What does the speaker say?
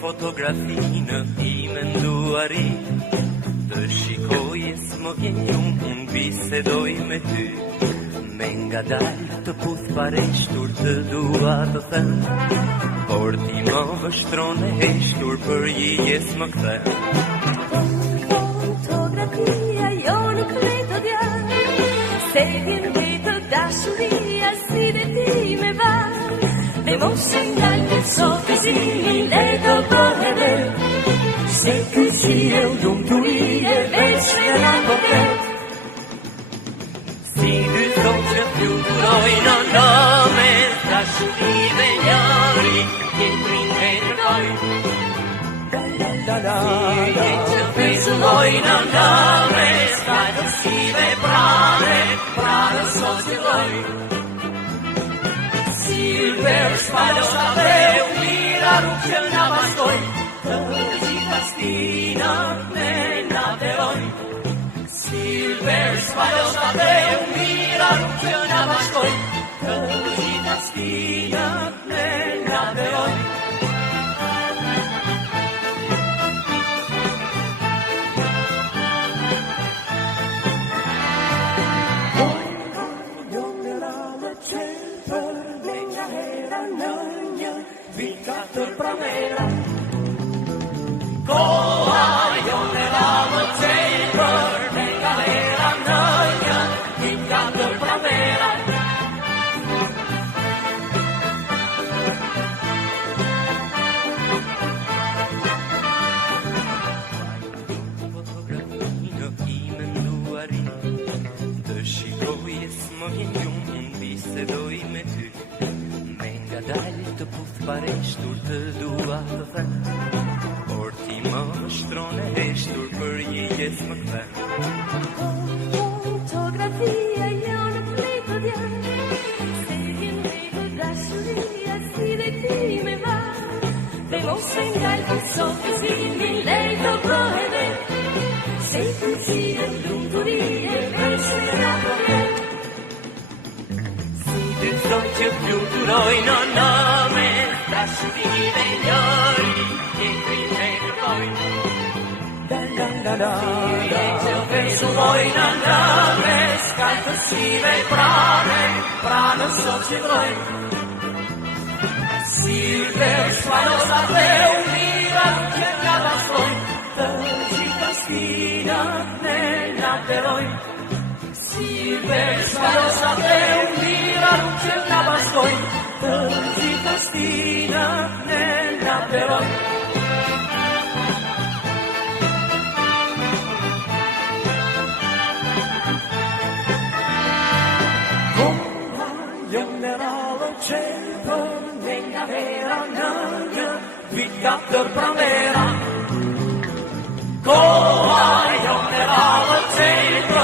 Fotografinë ime nduari, të shikojes më vjen gjumë, unë bisedoj me ty. Me nga dalë të puth pareshtur të dua të them, por ti më vështron e heshtur për jijes më kthem. Fotografia jo nuk le të djarë, se vjen vetë dashuria si dhe ti me varë. Dhe mos e ngalë so fizimin e të bëheve, se kësi e u lumëturie veç me nga përket. Si dy zonë që fluturojnë në mes dashurive njëri, tjetrin e tërkojnë. Si e që pezullojnë në mes kadërsive prane sot që dojnë. Per spallosave un'ira che una bastoi, così fastina me nateroi. Silver spallosave un'ira che una bastoi, così fastina me nateroi. Vitkatur pramera, Koha jo në ravë qepër, me galera nënjë, vitkatur pramera. Fotografinë ime nduari, të shikojes më vjen gjumë, unë bisedoj me ty. Me nga dalë të puth pareshtur të dua të them, por ti më vështron e heshtur për jijes më kthem. fotografia jo nuk le të djarë, se vjen vetë dashuria si dhe ti me varë. Dhe mos e ngalë so fizimin e të bëheve, se kësi e lumëturie veç me nga përket. Dy zonë që fluturojnë në mes dashurive njëri, tjetrin e tërkojnë. Si e që pezullojnë në mes kadërsive prane sot që dojnë. Silver spallosave un'ira che una bastoi, così fastina me nateroi. Silver spallosave un'ira che una bastoi, così fastina me nateroi. Jo në rallë qepër, me nga vera nënjë, vitkatur pramera. Koha jo në ravë qepër,